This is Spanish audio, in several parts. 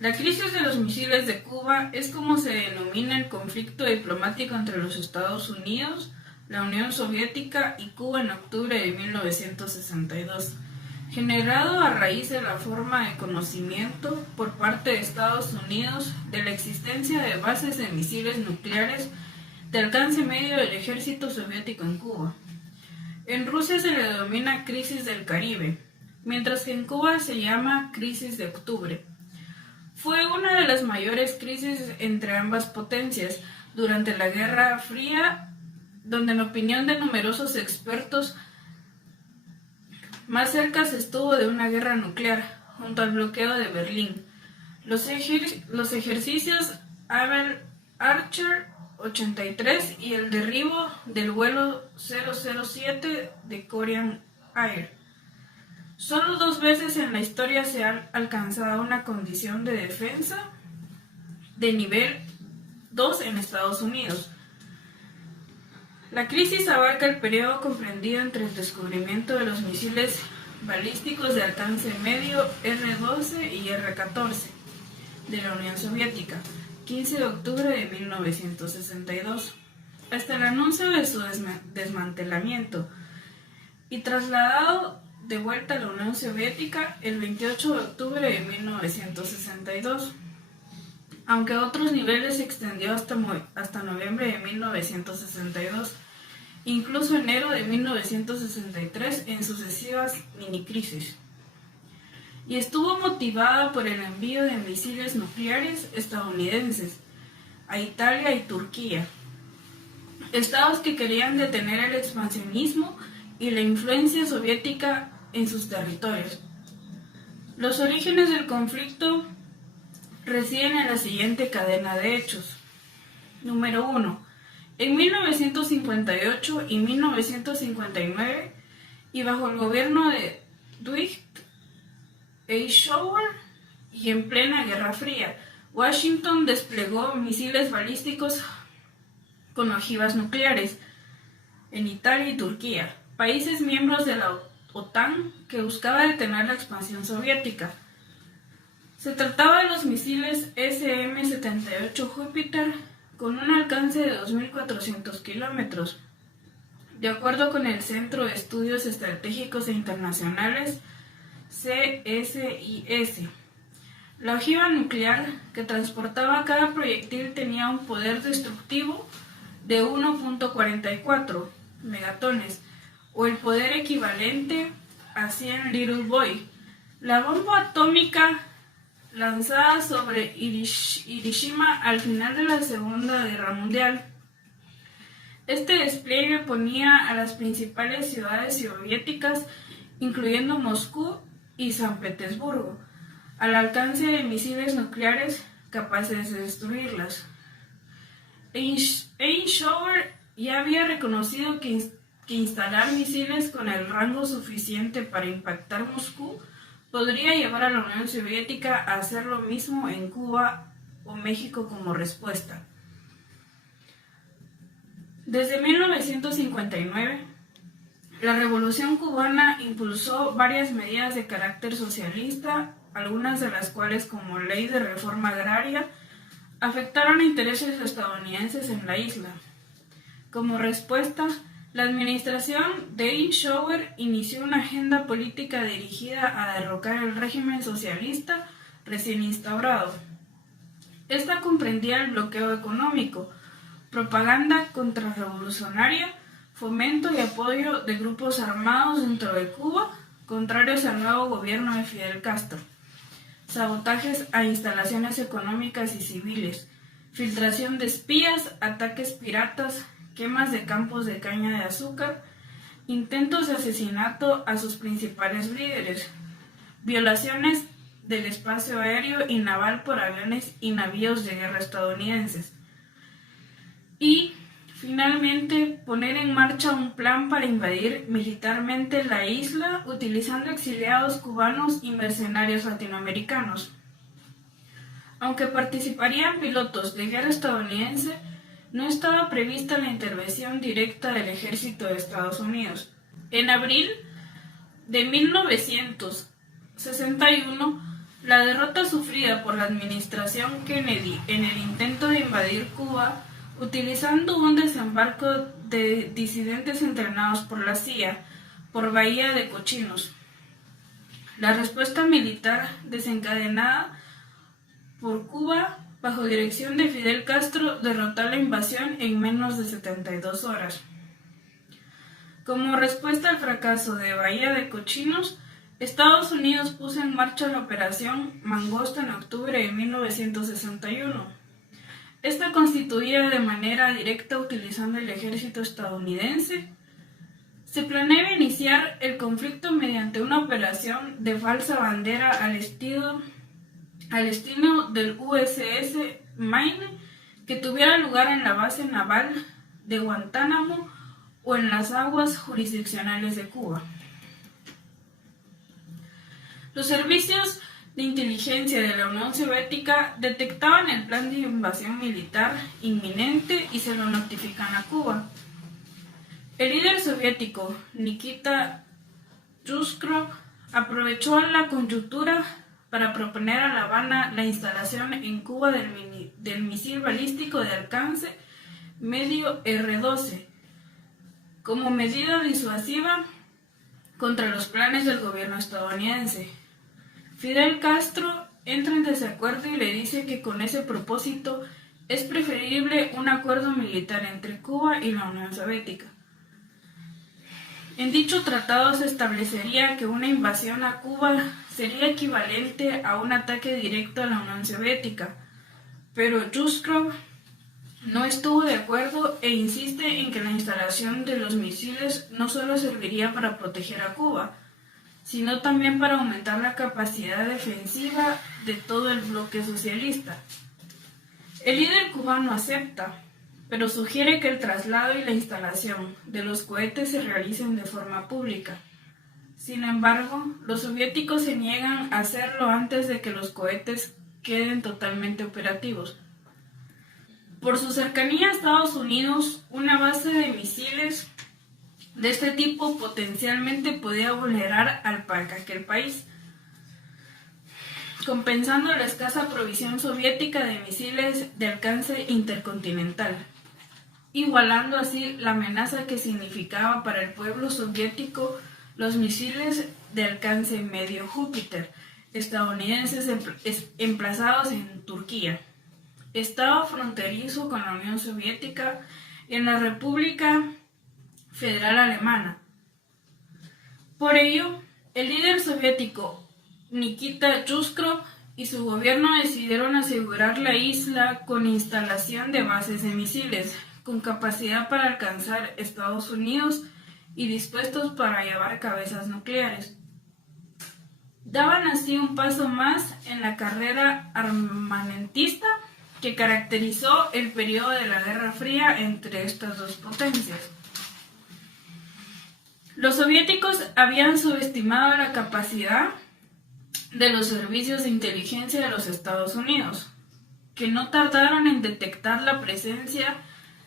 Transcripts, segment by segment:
La crisis de los misiles de Cuba es como se denomina el conflicto diplomático entre los Estados Unidos, la Unión Soviética y Cuba en octubre de 1962, generado a raíz de la forma de conocimiento por parte de Estados Unidos de la existencia de bases de misiles nucleares de alcance medio del ejército soviético en Cuba. En Rusia se le denomina crisis del Caribe, mientras que en Cuba se llama crisis de octubre. Fue una de las mayores crisis entre ambas potencias durante la Guerra Fría, donde en opinión de numerosos expertos, más cerca se estuvo de una guerra nuclear, junto al bloqueo de Berlín. Los ejercicios Able Archer 83 y el derribo del vuelo 007 de Korean Air. Solo 2 veces en la historia se ha alcanzado una condición de defensa de nivel 2 en Estados Unidos. La crisis abarca el periodo comprendido entre el descubrimiento de los misiles balísticos de alcance medio R-12 y R-14 de la Unión Soviética, 15 de octubre de 1962, hasta el anuncio de su desmantelamiento y trasladado de vuelta a la Unión Soviética el 28 de octubre de 1962, aunque a otros niveles se extendió hasta noviembre de 1962, incluso enero de 1963 en sucesivas minicrisis, y estuvo motivada por el envío de misiles nucleares estadounidenses a Italia y Turquía, estados que querían detener el expansionismo y la influencia soviética en sus territorios. Los orígenes del conflicto residen en la siguiente cadena de hechos. Número 1. En 1958 y 1959, y bajo el gobierno de Dwight Eisenhower y en plena Guerra Fría, Washington desplegó misiles balísticos con ojivas nucleares en Italia y Turquía, países miembros de la OTAN que buscaba detener la expansión soviética. Se trataba de los misiles SM-78 Júpiter con un alcance de 2.400 kilómetros. De acuerdo con el Centro de Estudios Estratégicos e Internacionales, CSIS, la ojiva nuclear que transportaba cada proyectil tenía un poder destructivo de 1.44 megatones, o el poder equivalente a 100 Little Boy. La bomba atómica lanzada sobre Hiroshima al final de la Segunda Guerra Mundial. Este despliegue ponía a las principales ciudades soviéticas, incluyendo Moscú y San Petersburgo, al alcance de misiles nucleares capaces de destruirlas. Eisenhower ya había reconocido que instalar misiles con el rango suficiente para impactar Moscú podría llevar a la Unión Soviética a hacer lo mismo en Cuba o México como respuesta. Desde 1959, la Revolución Cubana impulsó varias medidas de carácter socialista, algunas de las cuales, como ley de reforma agraria, afectaron a intereses estadounidenses en la isla. Como respuesta, la administración de Eisenhower inició una agenda política dirigida a derrocar el régimen socialista recién instaurado. Esta comprendía el bloqueo económico, propaganda contrarrevolucionaria, fomento y apoyo de grupos armados dentro de Cuba, contrarios al nuevo gobierno de Fidel Castro, sabotajes a instalaciones económicas y civiles, filtración de espías, ataques piratas, quemas de campos de caña de azúcar, intentos de asesinato a sus principales líderes, violaciones del espacio aéreo y naval por aviones y navíos de guerra estadounidenses, y finalmente poner en marcha un plan para invadir militarmente la isla utilizando exiliados cubanos y mercenarios latinoamericanos. Aunque participarían pilotos de guerra estadounidense, no estaba prevista la intervención directa del ejército de Estados Unidos. En abril de 1961, La derrota sufrida por la administración Kennedy en el intento de invadir Cuba, utilizando un desembarco de disidentes entrenados por la CIA por Bahía de Cochinos. La respuesta militar desencadenada por Cuba bajo dirección de Fidel Castro derrotó la invasión en menos de 72 horas. Como respuesta al fracaso de Bahía de Cochinos, Estados Unidos puso en marcha la Operación Mangosta en octubre de 1961. Esta constituida de manera directa utilizando el ejército estadounidense. Se planeaba iniciar el conflicto mediante una operación de falsa bandera al estilo del USS Maine, que tuviera lugar en la base naval de Guantánamo o en las aguas jurisdiccionales de Cuba. Los servicios de inteligencia de la Unión Soviética detectaban el plan de invasión militar inminente y se lo notifican a Cuba. El líder soviético Nikita Khrushchev aprovechó la coyuntura para proponer a La Habana la instalación en Cuba del misil balístico de alcance medio R-12 como medida disuasiva contra los planes del gobierno estadounidense. Fidel Castro entra en desacuerdo y le dice que con ese propósito es preferible un acuerdo militar entre Cuba y la Unión Soviética. En dicho tratado se establecería que una invasión a Cuba sería equivalente a un ataque directo a la Unión Soviética, pero Khrushchev no estuvo de acuerdo e insiste en que la instalación de los misiles no solo serviría para proteger a Cuba, sino también para aumentar la capacidad defensiva de todo el bloque socialista. El líder cubano acepta, pero sugiere que el traslado y la instalación de los cohetes se realicen de forma pública. Sin embargo, los soviéticos se niegan a hacerlo antes de que los cohetes queden totalmente operativos. Por su cercanía a Estados Unidos, una base de misiles de este tipo potencialmente podía vulnerar a aquel país, compensando la escasa provisión soviética de misiles de alcance intercontinental, igualando así la amenaza que significaba para el pueblo soviético los misiles de alcance medio Júpiter estadounidenses emplazados en Turquía, estado fronterizo con la Unión Soviética y en la República Federal Alemana. Por ello, el líder soviético Nikita Khrushchev y su gobierno decidieron asegurar la isla con instalación de bases de misiles con capacidad para alcanzar Estados Unidos y dispuestos para llevar cabezas nucleares. Daban así un paso más en la carrera armamentista que caracterizó el periodo de la Guerra Fría entre estas dos potencias. Los soviéticos habían subestimado la capacidad de los servicios de inteligencia de los Estados Unidos, que no tardaron en detectar la presencia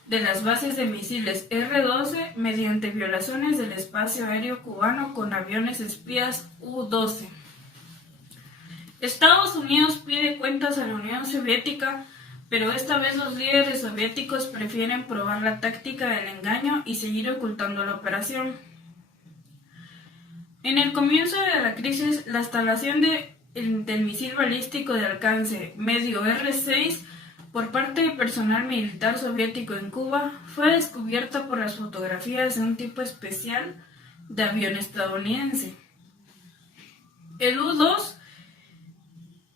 de las bases de misiles R-12 mediante violaciones del espacio aéreo cubano con aviones espías U-12. Estados Unidos pide cuentas a la Unión Soviética, pero esta vez los líderes soviéticos prefieren probar la táctica del engaño y seguir ocultando la operación. En el comienzo de la crisis, la instalación del misil balístico de alcance medio R-6 por parte del personal militar soviético en Cuba fue descubierta por las fotografías de un tipo especial de avión estadounidense, el U-2,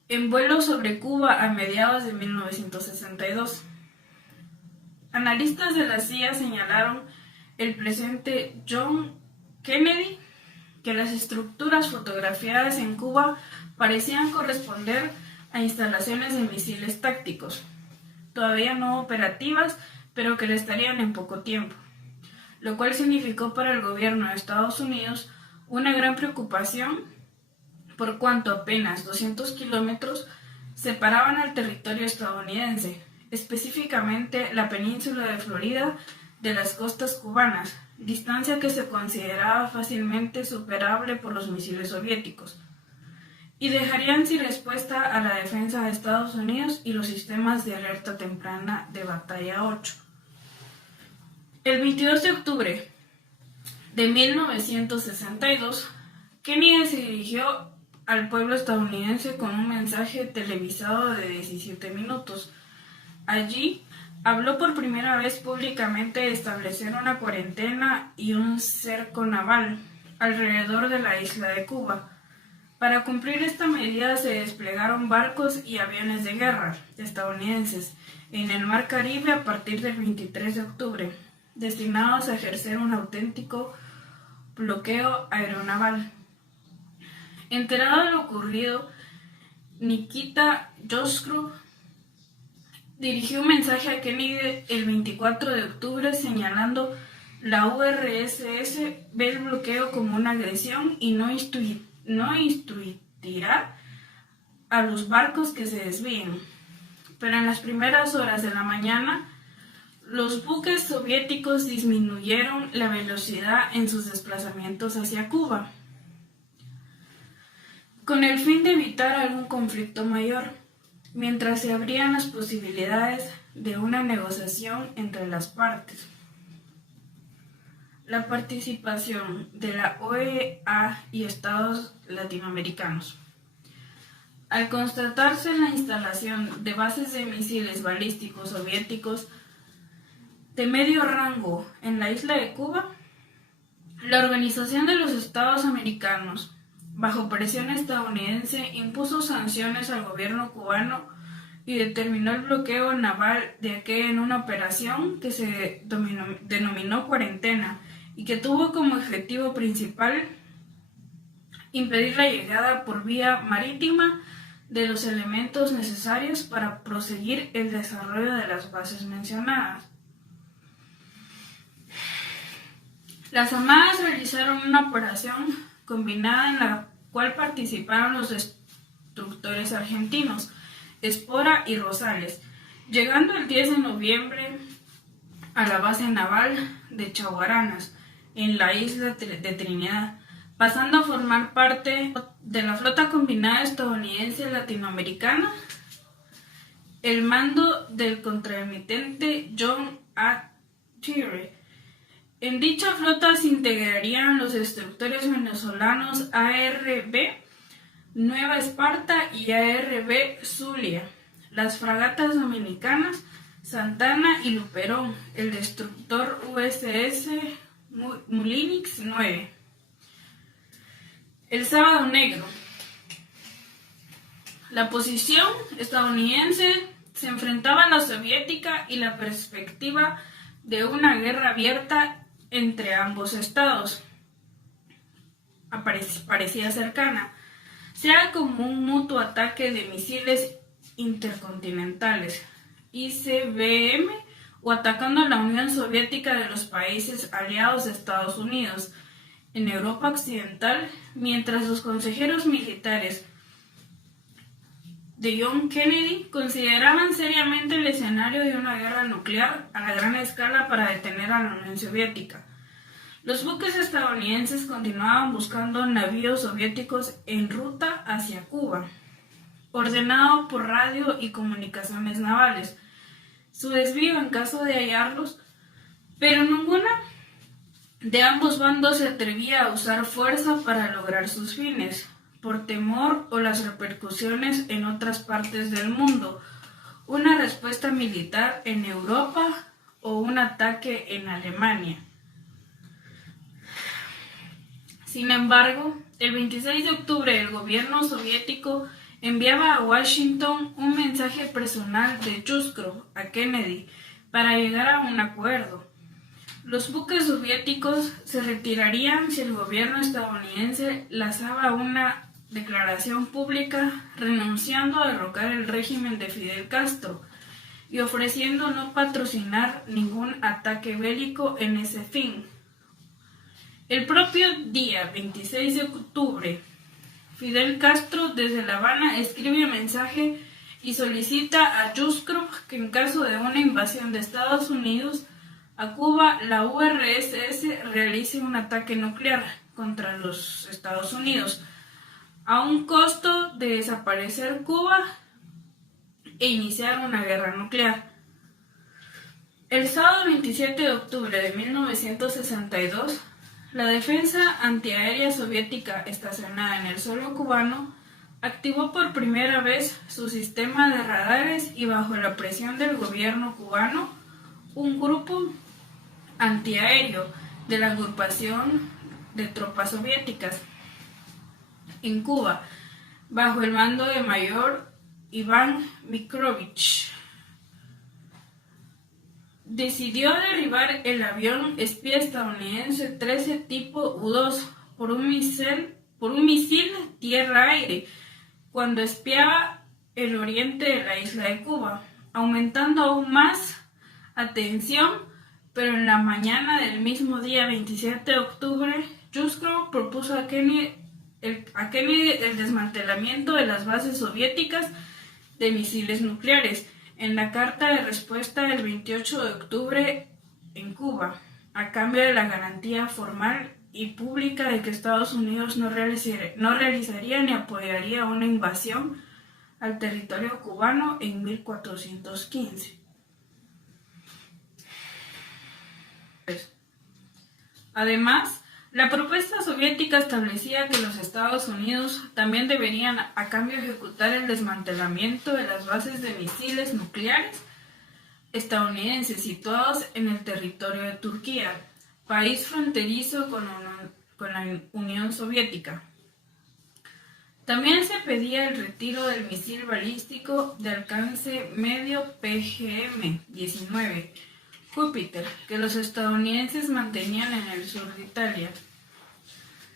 en vuelo sobre Cuba a mediados de 1962. Analistas de la CIA señalaron el presidente John Kennedy que las estructuras fotografiadas en Cuba parecían corresponder a instalaciones de misiles tácticos, todavía no operativas, pero que le estarían en poco tiempo, lo cual significó para el gobierno de Estados Unidos una gran preocupación por cuanto apenas 200 kilómetros separaban al territorio estadounidense, específicamente la península de Florida, de las costas cubanas, distancia que se consideraba fácilmente superable por los misiles soviéticos. y dejarían sin respuesta a la defensa de Estados Unidos y los sistemas de alerta temprana de Batalla 8. El 22 de octubre de 1962, Kennedy se dirigió al pueblo estadounidense con un mensaje televisado de 17 minutos. Allí habló por primera vez públicamente de establecer una cuarentena y un cerco naval alrededor de la isla de Cuba. Para cumplir esta medida se desplegaron barcos y aviones de guerra estadounidenses en el Mar Caribe a partir del 23 de octubre, destinados a ejercer un auténtico bloqueo aeronaval. Enterado de lo ocurrido, Nikita Khrushchev dirigió un mensaje a Kennedy el 24 de octubre señalando: la URSS ve el bloqueo como una agresión y no instruirá a los barcos que se desvíen. Pero en las primeras horas de la mañana, los buques soviéticos disminuyeron la velocidad en sus desplazamientos hacia Cuba, con el fin de evitar algún conflicto mayor, mientras se abrían las posibilidades de una negociación entre las partes. La participación de la OEA y estados latinoamericanos. Al constatarse la instalación de bases de misiles balísticos soviéticos de medio rango en la isla de Cuba, la Organización de los Estados Americanos, bajo presión estadounidense, impuso sanciones al gobierno cubano y determinó el bloqueo naval de aquel en una operación que se denominó Cuarentena y que tuvo como objetivo principal impedir la llegada por vía marítima de los elementos necesarios para proseguir el desarrollo de las bases mencionadas. Las Armadas realizaron una operación combinada en la cual participaron los destructores argentinos Espora y Rosales, llegando el 10 de noviembre a la base naval de Chaguaranas, en la isla de Trinidad, pasando a formar parte de la flota combinada estadounidense latinoamericana, el mando del contraalmirante John A. Thierry. En dicha flota se integrarían los destructores venezolanos ARB Nueva Esparta y ARB Zulia, las fragatas dominicanas Santana y Luperón, el destructor USS Mullinix 9. El Sábado Negro. La posición estadounidense se enfrentaba a la soviética y la perspectiva de una guerra abierta entre ambos estados parecía cercana, sea como un mutuo ataque de misiles intercontinentales, ICBM, o atacando a la Unión Soviética de los países aliados de Estados Unidos en Europa Occidental, mientras los consejeros militares de John Kennedy consideraban seriamente el escenario de una guerra nuclear a gran escala para detener a la Unión Soviética. Los buques estadounidenses continuaban buscando navíos soviéticos en ruta hacia Cuba, ordenado por radio y comunicaciones navales su desvío en caso de hallarlos, pero ninguna de ambos bandos se atrevía a usar fuerza para lograr sus fines, por temor o las repercusiones en otras partes del mundo, una respuesta militar en Europa o un ataque en Alemania. Sin embargo, el 26 de octubre el gobierno soviético enviaba a Washington un mensaje personal de Khrushchev a Kennedy para llegar a un acuerdo. Los buques soviéticos se retirarían si el gobierno estadounidense lanzaba una declaración pública renunciando a derrocar el régimen de Fidel Castro y ofreciendo no patrocinar ningún ataque bélico en ese fin. El propio día 26 de octubre, Fidel Castro desde La Habana escribe un mensaje y solicita a Khrushchev que en caso de una invasión de Estados Unidos a Cuba, la URSS realice un ataque nuclear contra los Estados Unidos, a un costo de desaparecer Cuba e iniciar una guerra nuclear. El sábado 27 de octubre de 1962, la defensa antiaérea soviética estacionada en el suelo cubano activó por primera vez su sistema de radares y bajo la presión del gobierno cubano, un grupo antiaéreo de la agrupación de tropas soviéticas en Cuba, bajo el mando de mayor Iván Mikhailovich, decidió derribar el avión espía estadounidense 13 tipo U-2 por un misil tierra-aire cuando espiaba el oriente de la isla de Cuba, aumentando aún más atención, pero en la mañana del mismo día 27 de octubre, Khrushchev propuso a Kennedy el desmantelamiento de las bases soviéticas de misiles nucleares en la carta de respuesta del 28 de octubre en Cuba, a cambio de la garantía formal y pública de que Estados Unidos no realizaría ni apoyaría una invasión al territorio cubano en 1415. Además, la propuesta soviética establecía que los Estados Unidos también deberían a cambio ejecutar el desmantelamiento de las bases de misiles nucleares estadounidenses situados en el territorio de Turquía, país fronterizo con la Unión Soviética. También se pedía el retiro del misil balístico de alcance medio PGM-19 Júpiter, que los estadounidenses mantenían en el sur de Italia.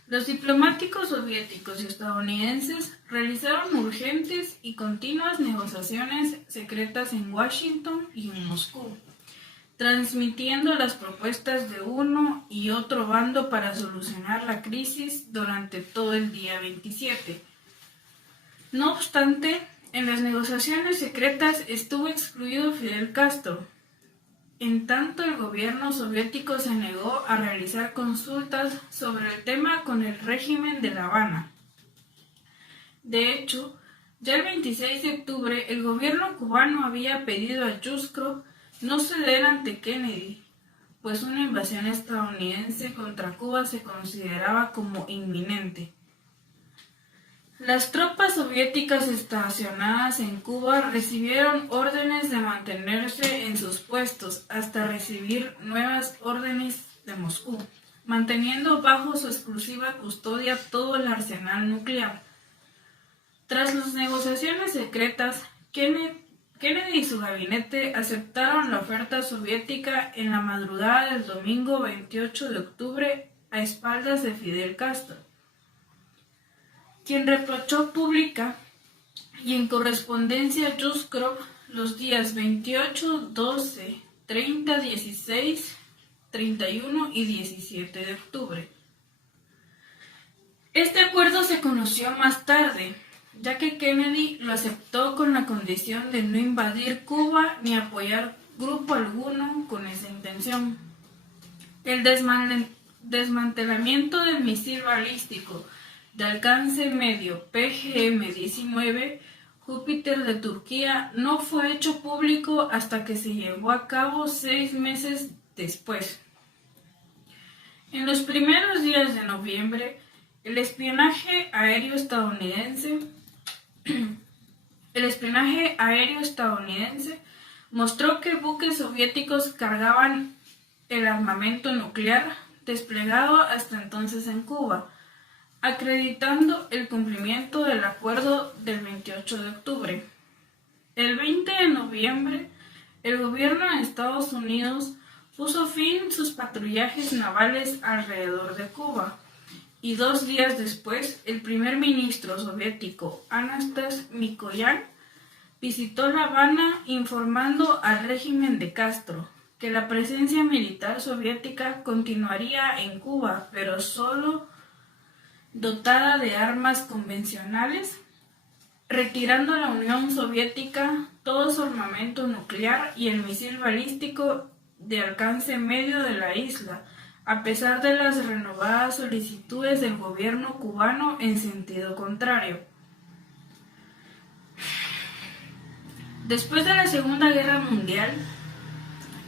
Los diplomáticos soviéticos y estadounidenses realizaron urgentes y continuas negociaciones secretas en Washington y en Moscú, transmitiendo las propuestas de uno y otro bando para solucionar la crisis durante todo el día 27. No obstante, en las negociaciones secretas estuvo excluido Fidel Castro. En tanto, el gobierno soviético se negó a realizar consultas sobre el tema con el régimen de La Habana. De hecho, ya el 26 de octubre, el gobierno cubano había pedido a Khrushchev no ceder ante Kennedy, pues una invasión estadounidense contra Cuba se consideraba como inminente. Las tropas soviéticas estacionadas en Cuba recibieron órdenes de mantenerse en sus puestos hasta recibir nuevas órdenes de Moscú, manteniendo bajo su exclusiva custodia todo el arsenal nuclear. Tras las negociaciones secretas, Kennedy y su gabinete aceptaron la oferta soviética en la madrugada del domingo 28 de octubre a espaldas de Fidel Castro, quien reprochó pública y en correspondencia a Khrushchev los días 28, 12, 30, 16, 31 y 17 de octubre. Este acuerdo se conoció más tarde, ya que Kennedy lo aceptó con la condición de no invadir Cuba ni apoyar grupo alguno con esa intención. El desmantelamiento del misil balístico de alcance medio PGM-19 Júpiter de Turquía no fue hecho público hasta que se llevó a cabo 6 meses después. En los primeros días de noviembre, el espionaje aéreo estadounidense mostró que buques soviéticos cargaban el armamento nuclear desplegado hasta entonces en Cuba, acreditando el cumplimiento del acuerdo del 28 de octubre. El 20 de noviembre, el gobierno de Estados Unidos puso fin a sus patrullajes navales alrededor de Cuba, y 2 días después, el primer ministro soviético Anastas Mikoyan visitó La Habana informando al régimen de Castro que la presencia militar soviética continuaría en Cuba, pero solo dotada de armas convencionales, retirando a la Unión Soviética todo su armamento nuclear y el misil balístico de alcance medio de la isla, a pesar de las renovadas solicitudes del gobierno cubano en sentido contrario. Después de la Segunda Guerra Mundial,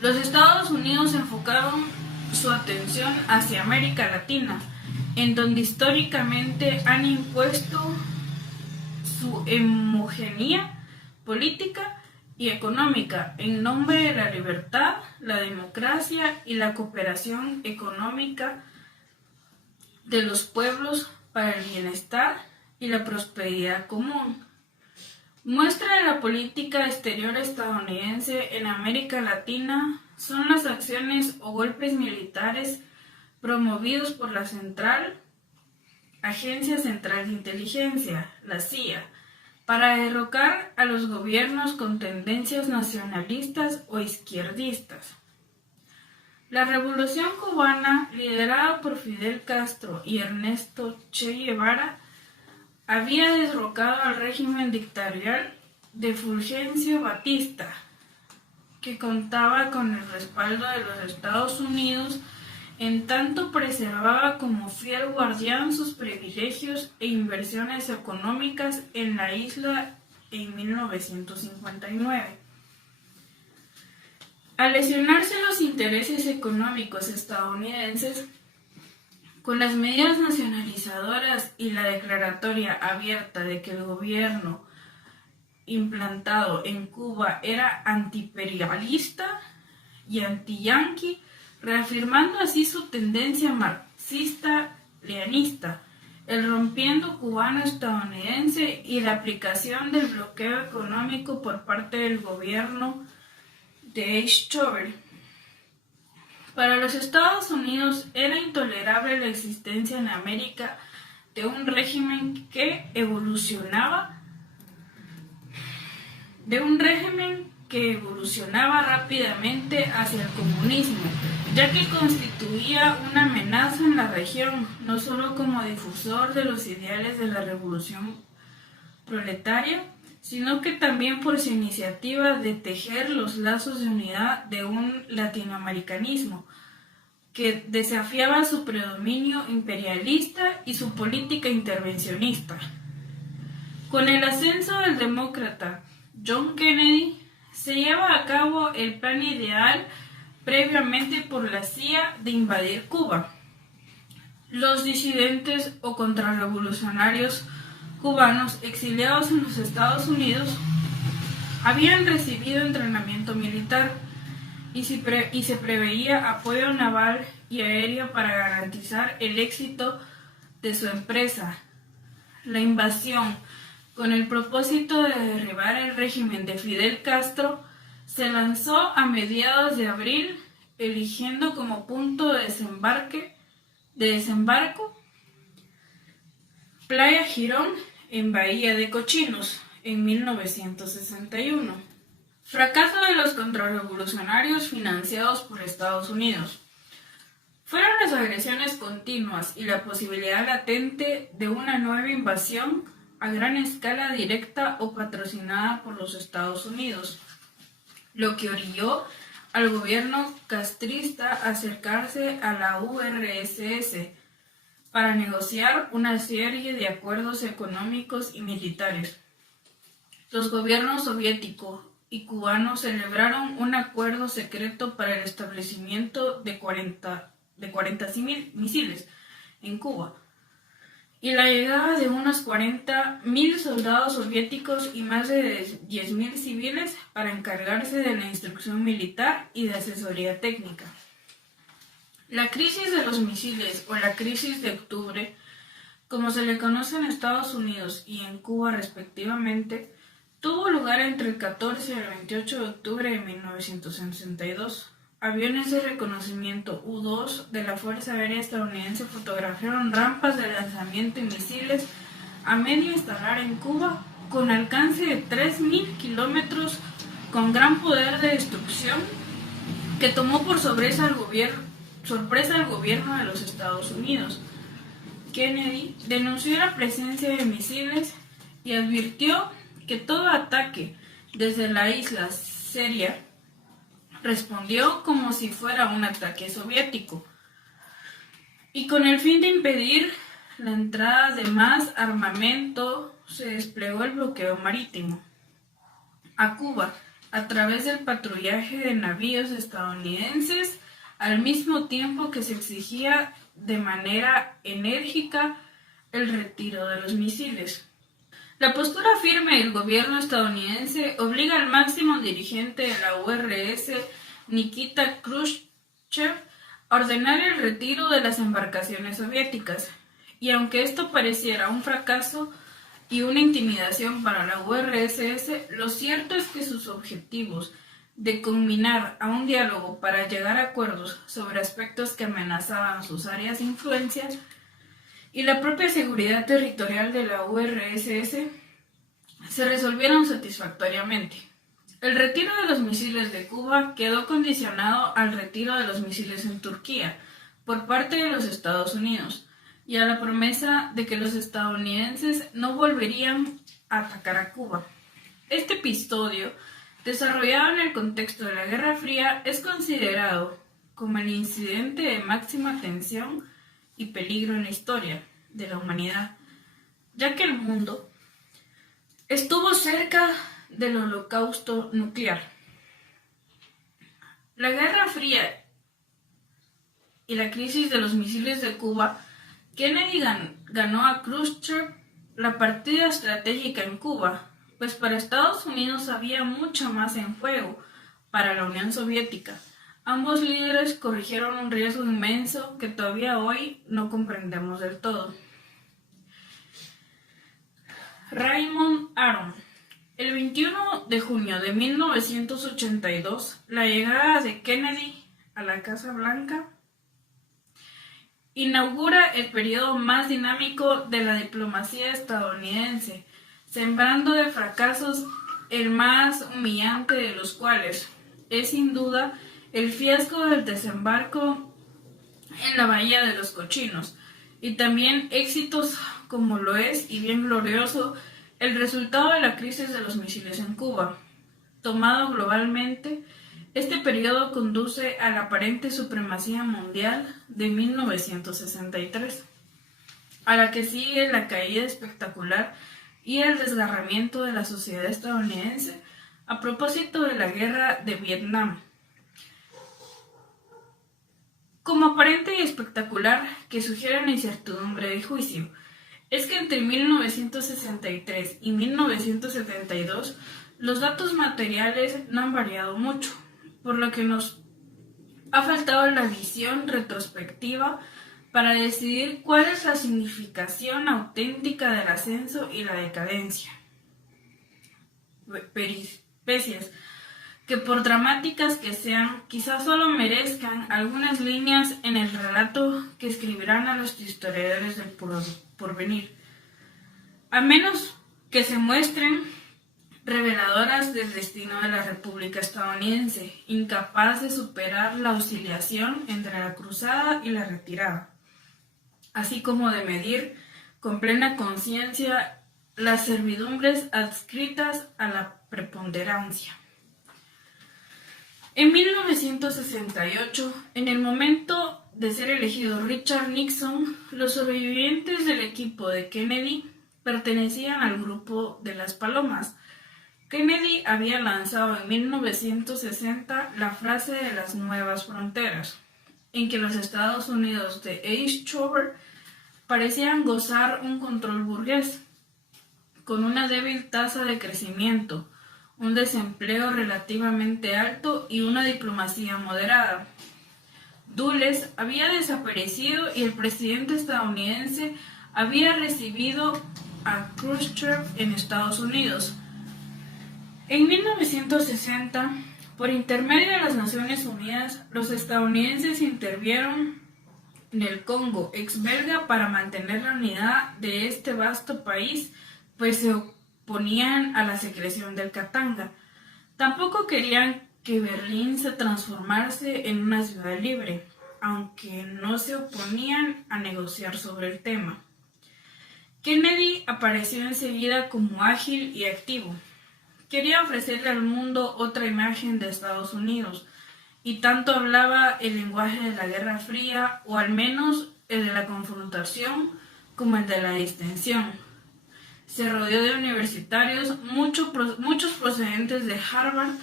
los Estados Unidos enfocaron su atención hacia América Latina, en donde históricamente han impuesto su homogeneidad política y económica en nombre de la libertad, la democracia y la cooperación económica de los pueblos para el bienestar y la prosperidad común. Muestra de la política exterior estadounidense en América Latina son las acciones o golpes militares promovidos por la Agencia Central de Inteligencia, la CIA, para derrocar a los gobiernos con tendencias nacionalistas o izquierdistas. La Revolución cubana, liderada por Fidel Castro y Ernesto Che Guevara, había derrocado al régimen dictatorial de Fulgencio Batista, que contaba con el respaldo de los Estados Unidos, en tanto preservaba como fiel guardián sus privilegios e inversiones económicas en la isla en 1959. Al lesionarse los intereses económicos estadounidenses, con las medidas nacionalizadoras y la declaratoria abierta de que el gobierno implantado en Cuba era antiimperialista y antiyanqui, reafirmando así su tendencia marxista-leninista, el rompiendo cubano-estadounidense y la aplicación del bloqueo económico por parte del gobierno de Eichhofer. Para los Estados Unidos era intolerable la existencia en América de un régimen que evolucionaba rápidamente hacia el comunismo, ya que constituía una amenaza en la región, no solo como difusor de los ideales de la revolución proletaria, sino que también por su iniciativa de tejer los lazos de unidad de un latinoamericanismo que desafiaba su predominio imperialista y su política intervencionista. Con el ascenso del demócrata John Kennedy, se lleva a cabo el plan ideal previamente por la CIA de invadir Cuba. Los disidentes o contrarrevolucionarios cubanos exiliados en los Estados Unidos habían recibido entrenamiento militar y se preveía apoyo naval y aéreo para garantizar el éxito de su empresa. La invasión, con el propósito de derribar el régimen de Fidel Castro, se lanzó a mediados de abril, eligiendo como punto de desembarco Playa Girón en Bahía de Cochinos en 1961. Fracaso de los contrarrevolucionarios financiados por Estados Unidos. Fueron las agresiones continuas y la posibilidad latente de una nueva invasión a gran escala directa o patrocinada por los Estados Unidos, lo que orilló al gobierno castrista a acercarse a la URSS para negociar una serie de acuerdos económicos y militares. Los gobiernos soviético y cubano celebraron un acuerdo secreto para el establecimiento de 40 misiles en Cuba y la llegada de unos 40.000 soldados soviéticos y más de 10.000 civiles para encargarse de la instrucción militar y de asesoría técnica. La crisis de los misiles o la crisis de octubre, como se le conoce en Estados Unidos y en Cuba respectivamente, tuvo lugar entre el 14 y el 28 de octubre de 1962. Aviones de reconocimiento U-2 de la Fuerza Aérea estadounidense fotografiaron rampas de lanzamiento y misiles a medio instalar en Cuba con alcance de 3.000 kilómetros con gran poder de destrucción que tomó por sorpresa al gobierno de los Estados Unidos. Kennedy denunció la presencia de misiles y advirtió que todo ataque desde la isla seria respondió como si fuera un ataque soviético. Y con el fin de impedir la entrada de más armamento, se desplegó el bloqueo marítimo a Cuba a través del patrullaje de navíos estadounidenses, al mismo tiempo que se exigía de manera enérgica el retiro de los misiles. La postura firme del gobierno estadounidense obliga al máximo dirigente de la URSS, Nikita Khrushchev, a ordenar el retiro de las embarcaciones soviéticas. Y aunque esto pareciera un fracaso y una intimidación para la URSS, lo cierto es que sus objetivos de combinar a un diálogo para llegar a acuerdos sobre aspectos que amenazaban sus áreas de influencia y la propia seguridad territorial de la URSS se resolvieron satisfactoriamente. El retiro de los misiles de Cuba quedó condicionado al retiro de los misiles en Turquía por parte de los Estados Unidos y a la promesa de que los estadounidenses no volverían a atacar a Cuba. Este episodio, desarrollado en el contexto de la Guerra Fría, es considerado como el incidente de máxima tensión y peligro en la historia de la humanidad, ya que el mundo estuvo cerca del holocausto nuclear. La Guerra Fría y la crisis de los misiles de Cuba, Kennedy ganó a Khrushchev la partida estratégica en Cuba, pues para Estados Unidos había mucho más en juego para la Unión Soviética. Ambos líderes corrigieron un riesgo inmenso que todavía hoy no comprendemos del todo. Raymond Aron. El 21 de junio de 1982, la llegada de Kennedy a la Casa Blanca inaugura el periodo más dinámico de la diplomacia estadounidense, sembrando de fracasos el más humillante de los cuales es sin duda el fiasco del desembarco en la Bahía de los Cochinos, y también éxitos como lo es, y bien glorioso, el resultado de la crisis de los misiles en Cuba. Tomado globalmente, este periodo conduce a la aparente supremacía mundial de 1963, a la que sigue la caída espectacular y el desgarramiento de la sociedad estadounidense a propósito de la guerra de Vietnam. Como aparente y espectacular que sugiere la incertidumbre del juicio, es que entre 1963 y 1972 los datos materiales no han variado mucho, por lo que nos ha faltado la visión retrospectiva para decidir cuál es la significación auténtica del ascenso y la decadencia. Peripecias que por dramáticas que sean, quizás solo merezcan algunas líneas en el relato que escribirán a los historiadores del porvenir, a menos que se muestren reveladoras del destino de la República estadounidense, incapaz de superar la oscilación entre la cruzada y la retirada, así como de medir con plena conciencia las servidumbres adscritas a la preponderancia. En 1968, en el momento de ser elegido Richard Nixon, los sobrevivientes del equipo de Kennedy pertenecían al grupo de las Palomas. Kennedy había lanzado en 1960 la frase de las nuevas fronteras, en que los Estados Unidos de Eisenhower parecían gozar un control burgués, con una débil tasa de crecimiento, un desempleo relativamente alto y una diplomacia moderada. Dulles había desaparecido y el presidente estadounidense había recibido a Khrushchev en Estados Unidos. En 1960, por intermedio de las Naciones Unidas, los estadounidenses intervinieron en el Congo ex-belga para mantener la unidad de este vasto país, pues se oponían a la secesión del Katanga. Tampoco querían que Berlín se transformase en una ciudad libre, aunque no se oponían a negociar sobre el tema. Kennedy apareció enseguida como ágil y activo. Quería ofrecerle al mundo otra imagen de Estados Unidos, y tanto hablaba el lenguaje de la Guerra Fría, o al menos el de la confrontación como el de la distensión. Se rodeó de universitarios, muchos procedentes de Harvard,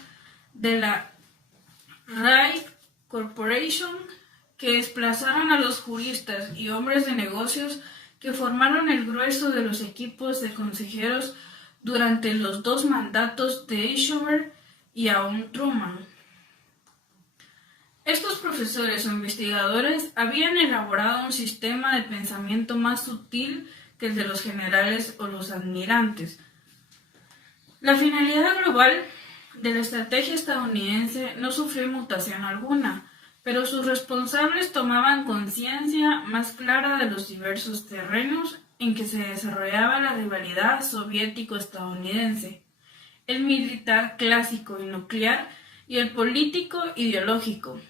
de la Wright Corporation, que desplazaron a los juristas y hombres de negocios que formaron el grueso de los equipos de consejeros durante los 2 mandatos de Eisenhower y aún Truman. Estos profesores o investigadores habían elaborado un sistema de pensamiento más sutil que el de los generales o los almirantes. La finalidad global de la estrategia estadounidense no sufrió mutación alguna, pero sus responsables tomaban conciencia más clara de los diversos terrenos en que se desarrollaba la rivalidad soviético-estadounidense, el militar clásico y nuclear y el político ideológico,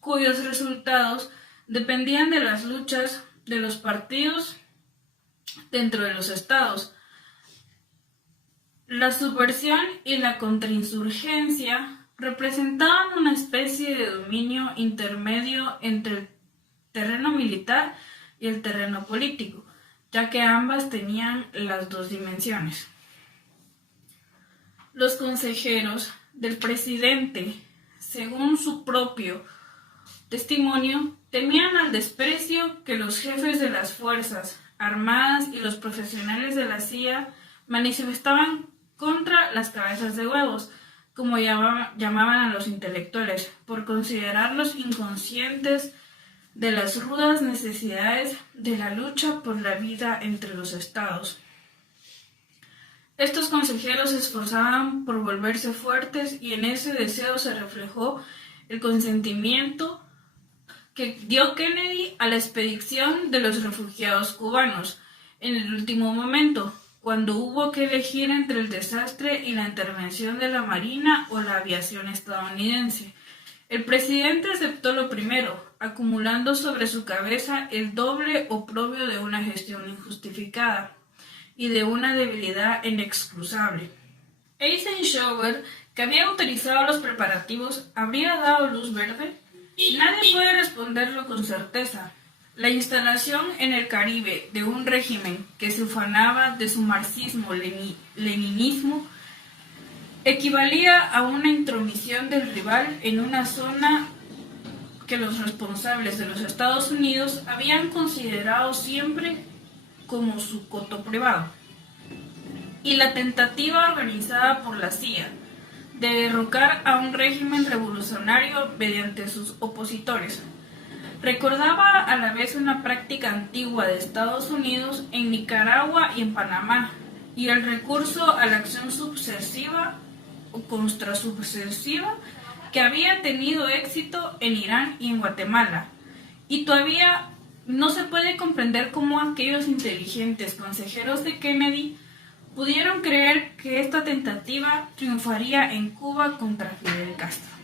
cuyos resultados dependían de las luchas de los partidos dentro de los estados. La subversión y la contrainsurgencia representaban una especie de dominio intermedio entre el terreno militar y el terreno político, ya que ambas tenían las 2 dimensiones. Los consejeros del presidente, según su propio testimonio, temían al desprecio que los jefes de las fuerzas armadas y los profesionales de la CIA manifestaban contra las cabezas de huevos, como llamaban a los intelectuales, por considerarlos inconscientes de las rudas necesidades de la lucha por la vida entre los estados. Estos consejeros se esforzaban por volverse fuertes y en ese deseo se reflejó el consentimiento que dio Kennedy a la expedición de los refugiados cubanos en el último momento, cuando hubo que elegir entre el desastre y la intervención de la Marina o la aviación estadounidense. El presidente aceptó lo primero, acumulando sobre su cabeza el doble oprobio de una gestión injustificada y de una debilidad inexcusable. Eisenhower, que había autorizado los preparativos, ¿habría dado luz verde? Nadie puede responderlo con certeza. La instalación en el Caribe de un régimen que se ufanaba de su marxismo-leninismo equivalía a una intromisión del rival en una zona que los responsables de los Estados Unidos habían considerado siempre como su coto privado. Y la tentativa organizada por la CIA de derrocar a un régimen revolucionario mediante sus opositores recordaba a la vez una práctica antigua de Estados Unidos en Nicaragua y en Panamá, y el recurso a la acción subversiva o contrasubversiva que había tenido éxito en Irán y en Guatemala. Y todavía no se puede comprender cómo aquellos inteligentes consejeros de Kennedy pudieron creer que esta tentativa triunfaría en Cuba contra Fidel Castro.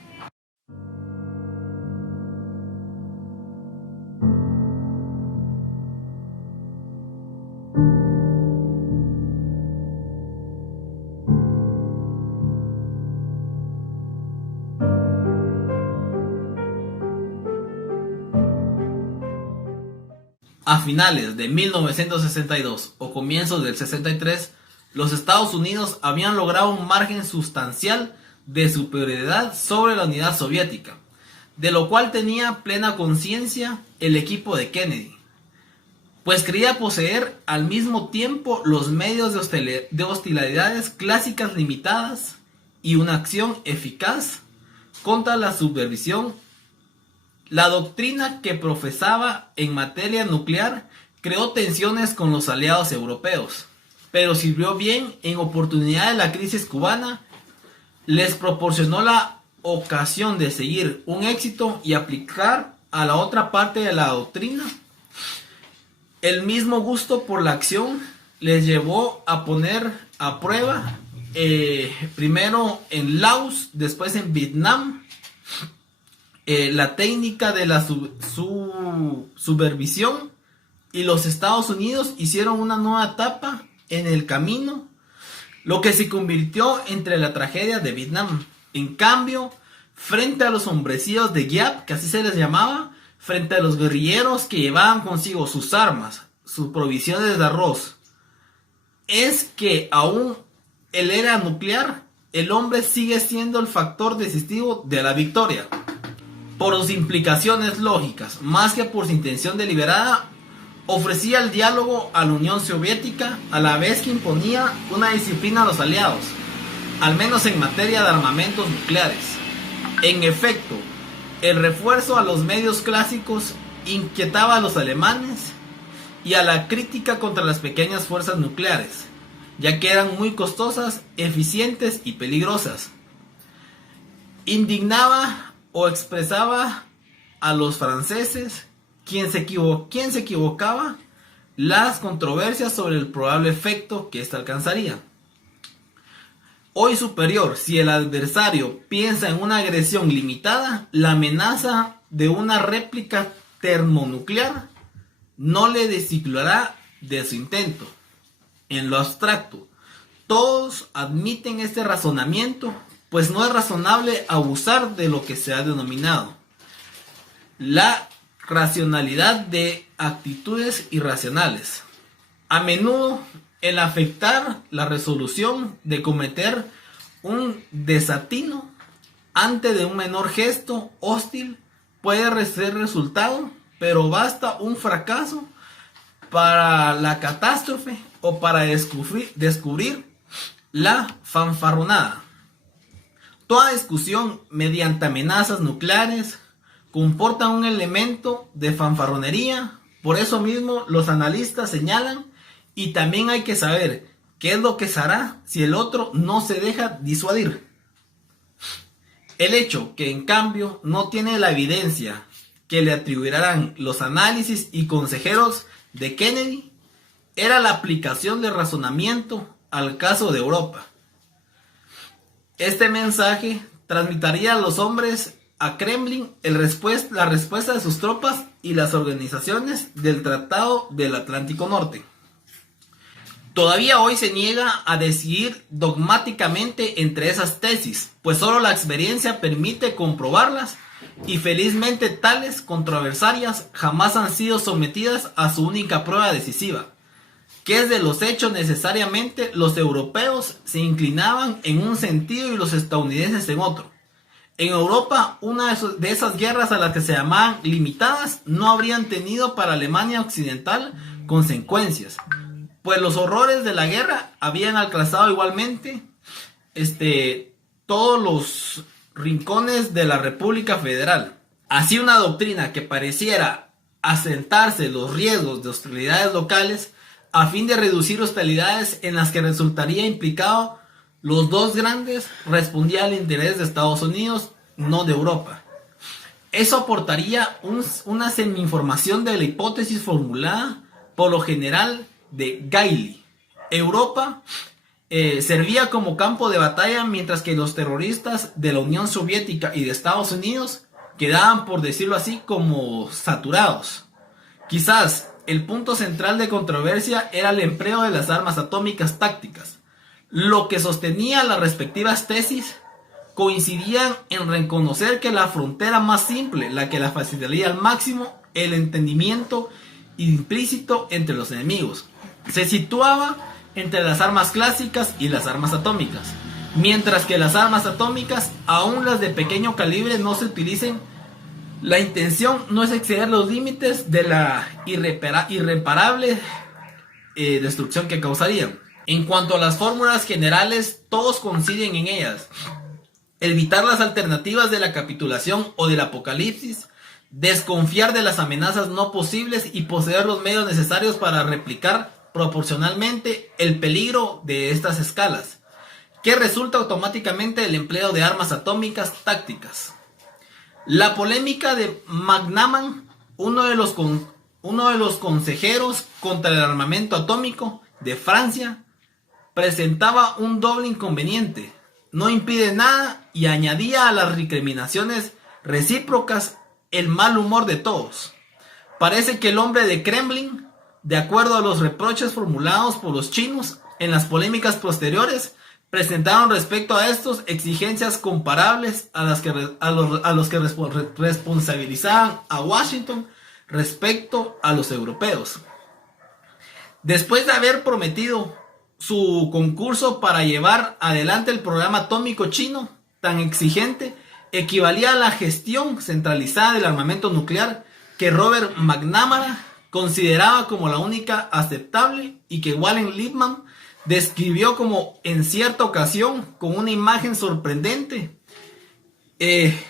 A finales de 1962 o comienzos del 63, los Estados Unidos habían logrado un margen sustancial de superioridad sobre la unidad soviética, de lo cual tenía plena conciencia el equipo de Kennedy, pues creía poseer al mismo tiempo los medios de hostilidades clásicas limitadas y una acción eficaz contra la subversión. La doctrina que profesaba en materia nuclear creó tensiones con los aliados europeos, pero sirvió bien en oportunidad de la crisis cubana, les proporcionó la ocasión de seguir un éxito y aplicar a la otra parte de la doctrina. El mismo gusto por la acción les llevó a poner a prueba, primero en Laos, después en Vietnam, la técnica de la supervisión, y los Estados Unidos hicieron una nueva etapa en el camino, lo que se convirtió entre la tragedia de Vietnam. En cambio, frente a los hombrecidos de Giap, que así se les llamaba, frente a los guerrilleros que llevaban consigo sus armas, sus provisiones de arroz, es que aún en la era nuclear, el hombre sigue siendo el factor decisivo de la victoria. Por sus implicaciones lógicas, más que por su intención deliberada, ofrecía el diálogo a la Unión Soviética a la vez que imponía una disciplina a los aliados, al menos en materia de armamentos nucleares. En efecto, el refuerzo a los medios clásicos inquietaba a los alemanes y a la crítica contra las pequeñas fuerzas nucleares, ya que eran muy costosas, eficientes y peligrosas. Indignaba o expresaba a los franceses, quien se equivocaba, las controversias sobre el probable efecto que ésta alcanzaría. Hoy superior, si el adversario piensa en una agresión limitada, la amenaza de una réplica termonuclear no le descifrará de su intento. En lo abstracto, todos admiten este razonamiento, pues no es razonable abusar de lo que se ha denominado la racionalidad de actitudes irracionales. A menudo, el afectar la resolución de cometer un desatino antes de un menor gesto hostil puede ser resultado, pero basta un fracaso para la catástrofe o para descubrir la fanfarronada. Toda discusión mediante amenazas nucleares comporta un elemento de fanfarronería. Por eso mismo los analistas señalan, y también hay que saber qué es lo que se hará si el otro no se deja disuadir. El hecho que en cambio no tiene la evidencia que le atribuirán los análisis y consejeros de Kennedy era la aplicación de razonamiento al caso de Europa. Este mensaje transmitiría a los hombres a Kremlin la respuesta de sus tropas y las organizaciones del Tratado del Atlántico Norte. Todavía hoy se niega a decidir dogmáticamente entre esas tesis, pues solo la experiencia permite comprobarlas, y felizmente tales controversias jamás han sido sometidas a su única prueba decisiva, que es de los hechos necesariamente los europeos se inclinaban en un sentido y los estadounidenses en otro. En Europa, una de esas guerras a las que se llamaban limitadas no habrían tenido para Alemania Occidental consecuencias, pues los horrores de la guerra habían alcanzado igualmente todos los rincones de la República Federal. Así, una doctrina que pareciera asentarse los riesgos de hostilidades locales a fin de reducir hostilidades en las que resultaría implicado los dos grandes, respondía al interés de Estados Unidos, no de Europa. Eso aportaría una semi-información de la hipótesis formulada por lo general de Gailey. Europa servía como campo de batalla, mientras que los terroristas de la Unión Soviética y de Estados Unidos quedaban, por decirlo así, como saturados. Quizás el punto central de controversia era el empleo de las armas atómicas tácticas. Lo que sostenía las respectivas tesis coincidían en reconocer que la frontera más simple, la que la facilitaría al máximo el entendimiento implícito entre los enemigos, se situaba entre las armas clásicas y las armas atómicas, mientras que las armas atómicas, aun las de pequeño calibre, no se utilicen. La intención no es exceder los límites de la irreparable destrucción que causarían. En cuanto a las fórmulas generales, todos coinciden en ellas: evitar las alternativas de la capitulación o del apocalipsis, desconfiar de las amenazas no posibles y poseer los medios necesarios para replicar proporcionalmente el peligro de estas escalas, que resulta automáticamente el empleo de armas atómicas tácticas. La polémica de McNamara, uno de los consejeros contra el armamento atómico de Francia, presentaba un doble inconveniente: no impide nada y añadía a las recriminaciones recíprocas el mal humor de todos. Parece que el hombre de Kremlin, de acuerdo a los reproches formulados por los chinos en las polémicas posteriores, presentaron respecto a estos exigencias comparables a los que responsabilizaban a Washington respecto a los europeos. Después de haber prometido su concurso para llevar adelante el programa atómico chino, tan exigente, equivalía a la gestión centralizada del armamento nuclear que Robert McNamara consideraba como la única aceptable y que Walter Lippmann describió como en cierta ocasión con una imagen sorprendente.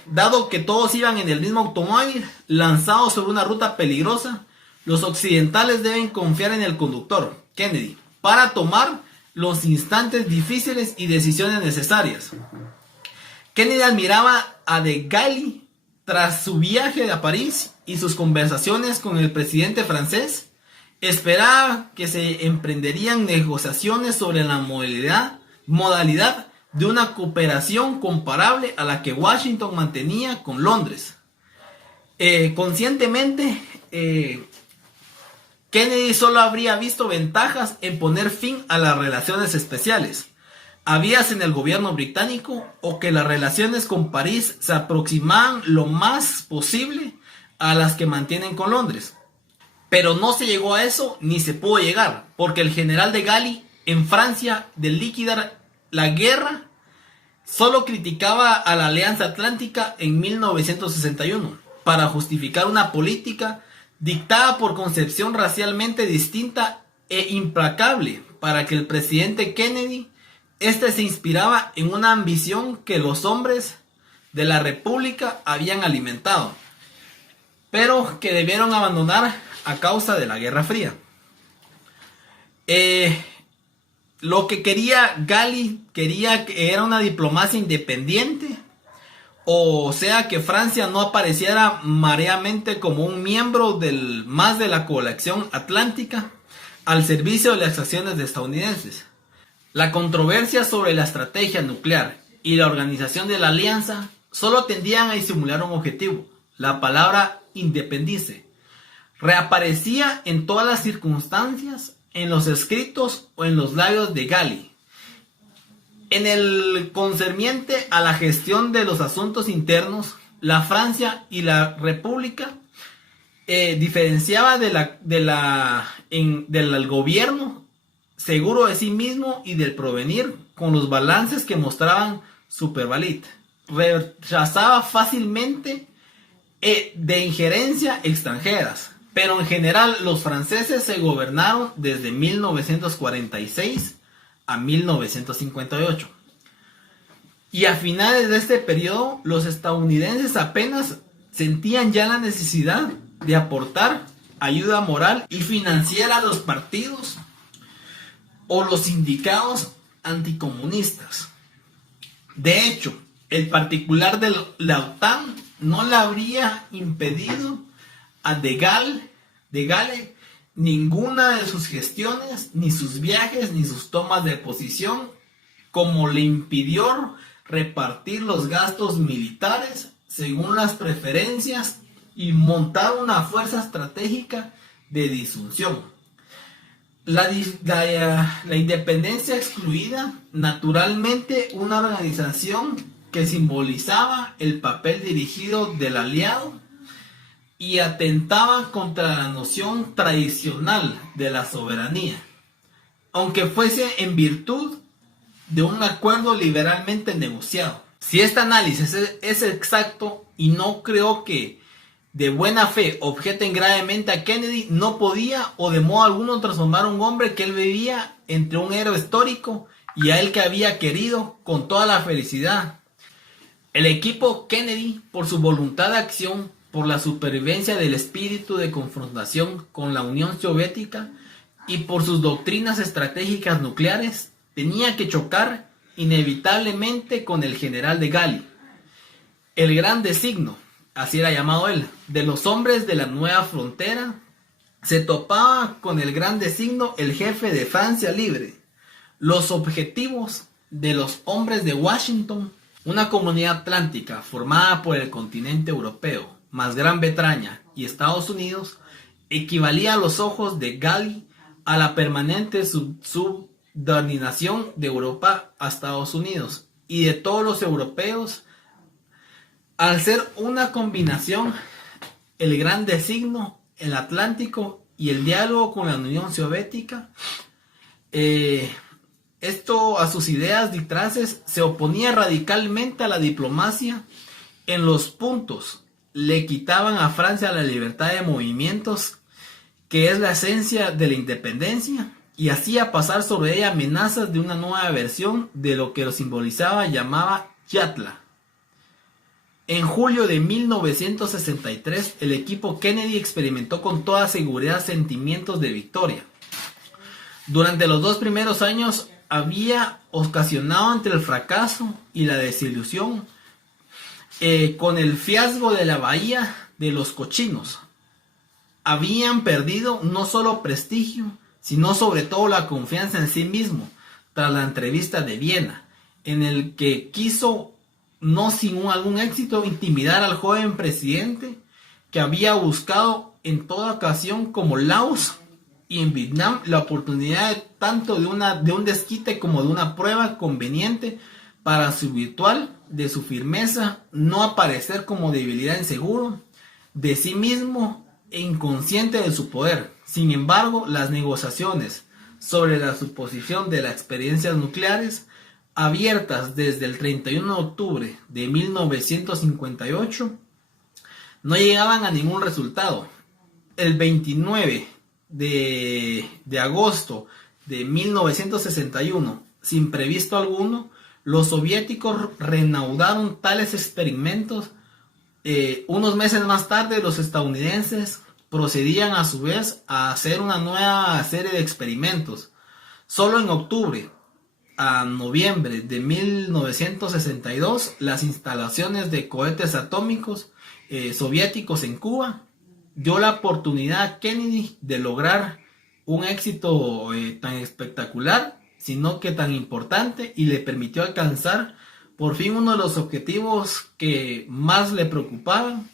Dado que todos iban en el mismo automóvil lanzados sobre una ruta peligrosa, los occidentales deben confiar en el conductor, Kennedy, para tomar los instantes difíciles y decisiones necesarias. Kennedy admiraba a de Gaulle tras su viaje a París y sus conversaciones con el presidente francés. Esperaba que se emprenderían negociaciones sobre la modalidad de una cooperación comparable a la que Washington mantenía con Londres. Conscientemente, Kennedy solo habría visto ventajas en poner fin a las relaciones especiales habidas en el gobierno británico, o que las relaciones con París se aproximaban lo más posible a las que mantienen con Londres. Pero no se llegó a eso ni se pudo llegar, porque el general de Gaulle en Francia de liquidar la guerra solo criticaba a la Alianza Atlántica en 1961 para justificar una política dictada por concepción racialmente distinta e implacable, para que el presidente Kennedy se inspiraba en una ambición que los hombres de la República habían alimentado, pero que debieron abandonar a causa de la Guerra Fría. Lo que quería Gaulle que era una diplomacia independiente, o sea que Francia no apareciera mareamente como un miembro más de la coalición atlántica al servicio de las acciones estadounidenses. La controversia sobre la estrategia nuclear y la organización de la alianza solo tendían a disimular un objetivo: la palabra independice reaparecía en todas las circunstancias, en los escritos o en los labios de Gaulle. En el concerniente a la gestión de los asuntos internos, la Francia y la República diferenciaba del gobierno seguro de sí mismo y del porvenir, con los balances que mostraban Supervalit. Rechazaba fácilmente de injerencia extranjeras, pero en general los franceses se gobernaron desde 1946 a 1958. Y a finales de este periodo, los estadounidenses apenas sentían ya la necesidad de aportar ayuda moral y financiera a los partidos o los sindicatos anticomunistas. De hecho, el particular de la OTAN no le habría impedido a de Gaulle ninguna de sus gestiones, ni sus viajes, ni sus tomas de posición, como le impidió repartir los gastos militares según las preferencias y montar una fuerza estratégica de disunción. La independencia excluida, naturalmente una organización que simbolizaba el papel dirigido del aliado y atentaba contra la noción tradicional de la soberanía, aunque fuese en virtud de un acuerdo liberalmente negociado. Si este análisis es exacto, y no creo que de buena fe objeten gravemente a Kennedy, no podía o de modo alguno transformar a un hombre que él veía entre un héroe histórico y a él que había querido con toda la felicidad. El equipo Kennedy, por su voluntad de acción, por la supervivencia del espíritu de confrontación con la Unión Soviética y por sus doctrinas estratégicas nucleares, tenía que chocar inevitablemente con el general de Gaulle. El gran designo, así era llamado él, de los hombres de la nueva frontera, se topaba con el gran designo, el jefe de Francia libre. Los objetivos de los hombres de Washington, una comunidad atlántica formada por el continente europeo, más Gran Bretaña y Estados Unidos, equivalía a los ojos de Gaulle a la permanente subdivisión dominación de Europa a Estados Unidos y de todos los europeos. Al ser una combinación, el gran designo, el Atlántico y el diálogo con la Unión Soviética, esto a sus ideas dictaces se oponía radicalmente a la diplomacia en los puntos. Le quitaban a Francia la libertad de movimientos, que es la esencia de la independencia, y hacía pasar sobre ella amenazas de una nueva versión de lo que lo simbolizaba, llamaba Yatla. En julio de 1963, el equipo Kennedy experimentó con toda seguridad sentimientos de victoria. Durante los 2 primeros años había ocasionado entre el fracaso y la desilusión, con el fiasco de la Bahía de los Cochinos. Habían perdido no solo prestigio, sino sobre todo la confianza en sí mismo, tras la entrevista de Viena, en el que quiso, no sin algún éxito, intimidar al joven presidente que había buscado en toda ocasión, como Laos y en Vietnam, la oportunidad tanto de un desquite como de una prueba conveniente para su virtual de su firmeza, no aparecer como debilidad inseguro de sí mismo e inconsciente de su poder. Sin embargo, las negociaciones sobre la suposición de las experiencias nucleares, abiertas desde el 31 de octubre de 1958, no llegaban a ningún resultado. El 29 de agosto de 1961, sin previsto alguno, los soviéticos reanudaron tales experimentos. Unos meses más tarde, los estadounidenses procedían a su vez a hacer una nueva serie de experimentos. Solo en octubre a noviembre de 1962, las instalaciones de cohetes atómicos soviéticos en Cuba dio la oportunidad a Kennedy de lograr un éxito tan espectacular, sino que tan importante, y le permitió alcanzar por fin uno de los objetivos que más le preocupaban.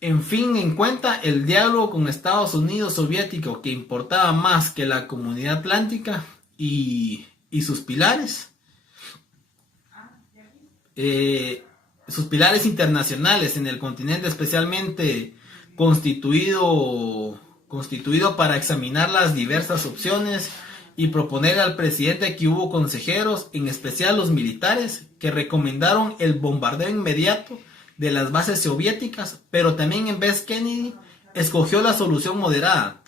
En fin, en cuenta el diálogo con Estados Unidos soviético, que importaba más que la comunidad atlántica y sus pilares. Sus pilares internacionales en el continente, especialmente constituido para examinar las diversas opciones y proponer al presidente, que hubo consejeros, en especial los militares, que recomendaron el bombardeo inmediato de las bases soviéticas, pero también en vez Kennedy escogió la solución moderada.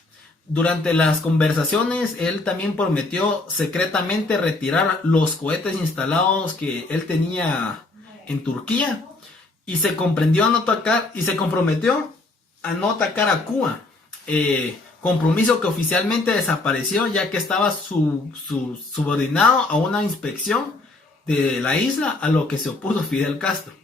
Durante las conversaciones, él también prometió secretamente retirar los cohetes instalados que él tenía en Turquía, y se comprometió a no atacar a Cuba, compromiso que oficialmente desapareció, ya que estaba subordinado a una inspección de la isla, a lo que se opuso Fidel Castro.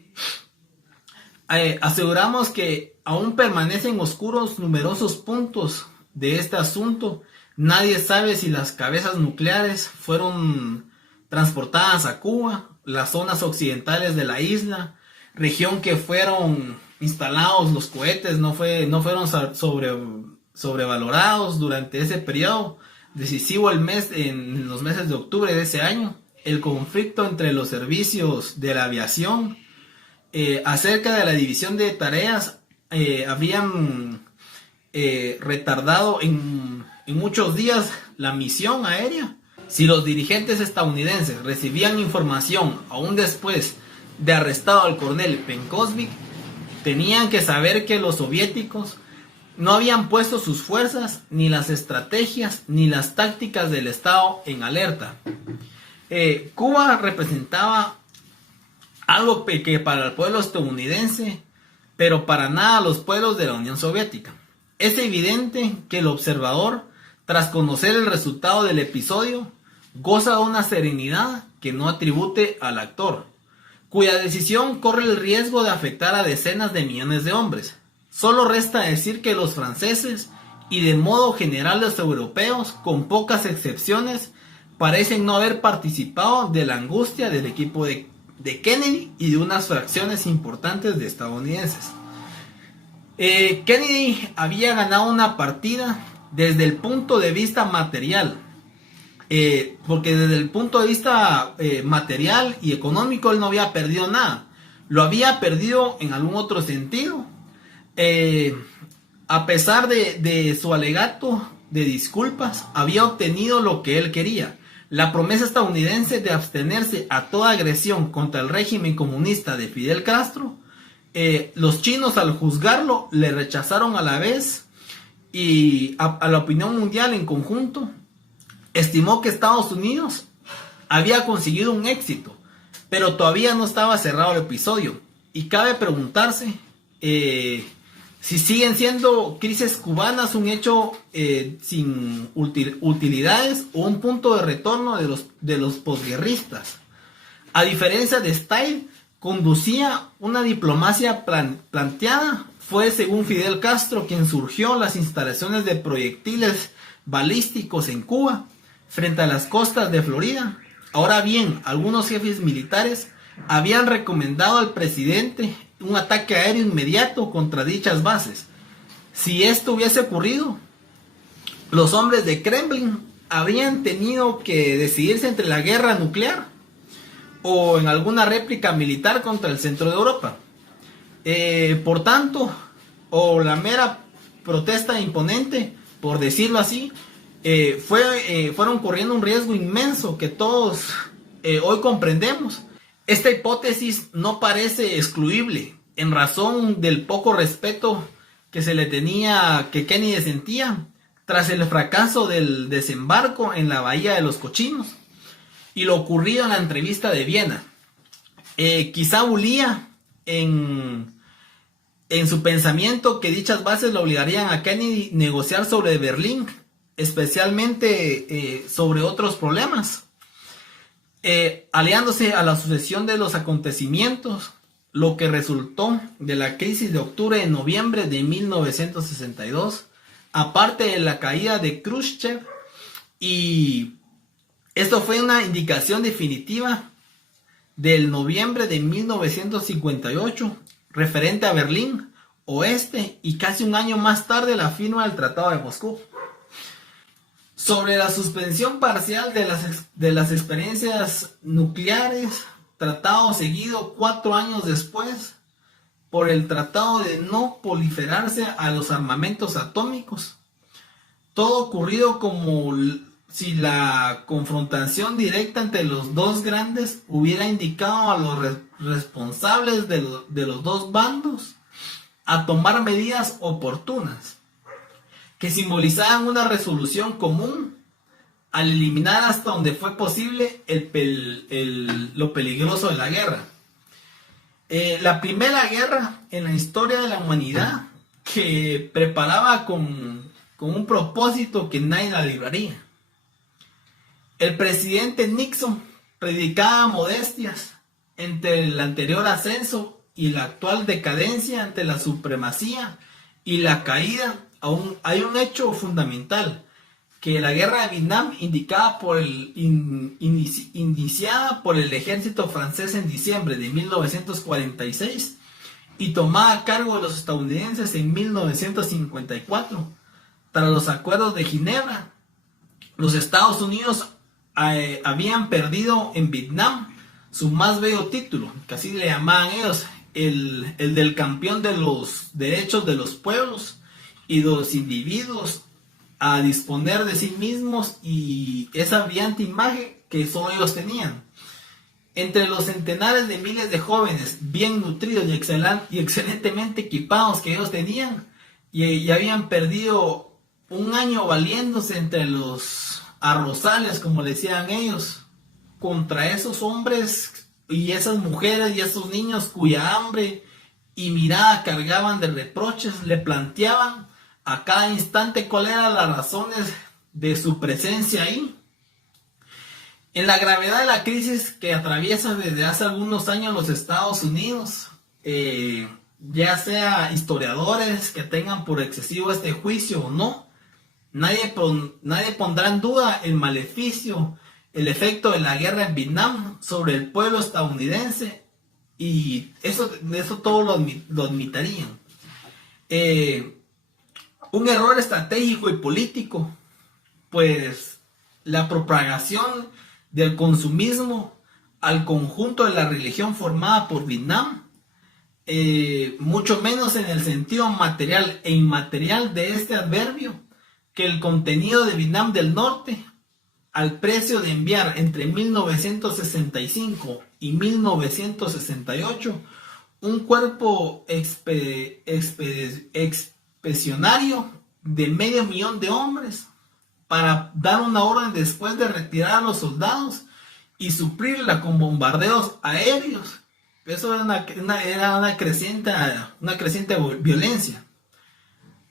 Aseguramos que aún permanecen oscuros numerosos puntos de este asunto. Nadie sabe si las cabezas nucleares fueron transportadas a Cuba, las zonas occidentales de la isla, región que fueron instalados los cohetes, no fueron sobrevalorados durante ese periodo decisivo, en los meses de octubre de ese año. El conflicto entre los servicios de la aviación acerca de la división de tareas habían retardado en muchos días la misión aérea. Si los dirigentes estadounidenses recibían información aún después de arrestado al coronel Penkovsky, tenían que saber que los soviéticos no habían puesto sus fuerzas, ni las estrategias, ni las tácticas del Estado en alerta. Cuba representaba algo que para el pueblo estadounidense, pero para nada los pueblos de la Unión Soviética. Es evidente que el observador, tras conocer el resultado del episodio, goza de una serenidad que no atribute al actor, cuya decisión corre el riesgo de afectar a decenas de millones de hombres. Solo resta decir que los franceses, y de modo general los europeos, con pocas excepciones, parecen no haber participado de la angustia del equipo de Kennedy y de unas fracciones importantes de estadounidenses. Kennedy había ganado una partida desde el punto de vista material. porque desde el punto de vista material y económico él no había perdido nada, lo había perdido en algún otro sentido. A pesar de su alegato de disculpas, había obtenido lo que él quería: la promesa estadounidense de abstenerse a toda agresión contra el régimen comunista de Fidel Castro. Los chinos, al juzgarlo, le rechazaron a la vez, y a la opinión mundial en conjunto estimó que Estados Unidos había conseguido un éxito, pero todavía no estaba cerrado el episodio. Y cabe preguntarse si siguen siendo crisis cubanas un hecho sin utilidades, o un punto de retorno de los posguerristas. A diferencia de Style, conducía una diplomacia planteada. Fue, según Fidel Castro, quien surgió las instalaciones de proyectiles balísticos en Cuba, frente a las costas de Florida. Ahora bien, algunos jefes militares habían recomendado al presidente un ataque aéreo inmediato contra dichas bases. Si esto hubiese ocurrido, los hombres de Kremlin habrían tenido que decidirse entre la guerra nuclear o en alguna réplica militar contra el centro de Europa. Por tanto, o la mera protesta imponente, por decirlo así, fueron corriendo un riesgo inmenso que todos hoy comprendemos. Esta hipótesis no parece excluible, en razón del poco respeto que se le tenía, que Kennedy sentía tras el fracaso del desembarco en la Bahía de los Cochinos y lo ocurrido en la entrevista de Viena. Quizá bulía en su pensamiento que dichas bases lo obligarían a Kennedy a negociar sobre Berlín, especialmente sobre otros problemas. Aliándose a la sucesión de los acontecimientos, lo que resultó de la crisis de octubre-noviembre de 1962, aparte de la caída de Khrushchev, y esto fue una indicación definitiva del noviembre de 1958 referente a Berlín Oeste, y casi un año más tarde la firma del Tratado de Moscú. Sobre la suspensión parcial de las experiencias nucleares, tratado seguido 4 años después por el Tratado de no proliferarse a los armamentos atómicos. Todo ocurrido como si la confrontación directa entre los dos grandes hubiera indicado a los responsables de los dos bandos a tomar medidas oportunas, que simbolizaban una resolución común al eliminar hasta donde fue posible lo peligroso de la guerra. La primera guerra en la historia de la humanidad, que preparaba con un propósito que nadie la libraría. El presidente Nixon predicaba modestias entre el anterior ascenso y la actual decadencia, ante la supremacía y la caída. Aún hay un hecho fundamental, que la guerra de Vietnam, iniciada por el ejército francés en diciembre de 1946 y tomada a cargo de los estadounidenses en 1954, tras los acuerdos de Ginebra, los Estados Unidos habían perdido en Vietnam su más bello título, que así le llamaban ellos, el del campeón de los derechos de los pueblos y de los individuos a disponer de sí mismos, y esa brillante imagen que solo ellos tenían. Entre los centenares de miles de jóvenes bien nutridos y excelentemente equipados que ellos tenían, y habían perdido un año valiéndose entre los arrozales, como le decían ellos, contra esos hombres y esas mujeres y esos niños cuya hambre y mirada cargaban de reproches, le planteaban a cada instante cuáles eran las razones de su presencia ahí. En la gravedad de la crisis que atraviesa desde hace algunos años los Estados Unidos, ya sea historiadores que tengan por excesivo este juicio o no, nadie pondrá en duda el maleficio, el efecto de la guerra en Vietnam sobre el pueblo estadounidense, y eso todos lo admitirían. Un error estratégico y político, pues la propagación del consumismo al conjunto de la religión formada por Vietnam, mucho menos en el sentido material e inmaterial de este adverbio, que el contenido de Vietnam del Norte, al precio de enviar entre 1965 y 1968 un cuerpo expedicionario de 500,000 de hombres para dar una orden después de retirar a los soldados y suplirla con bombardeos aéreos. Eso era una creciente violencia.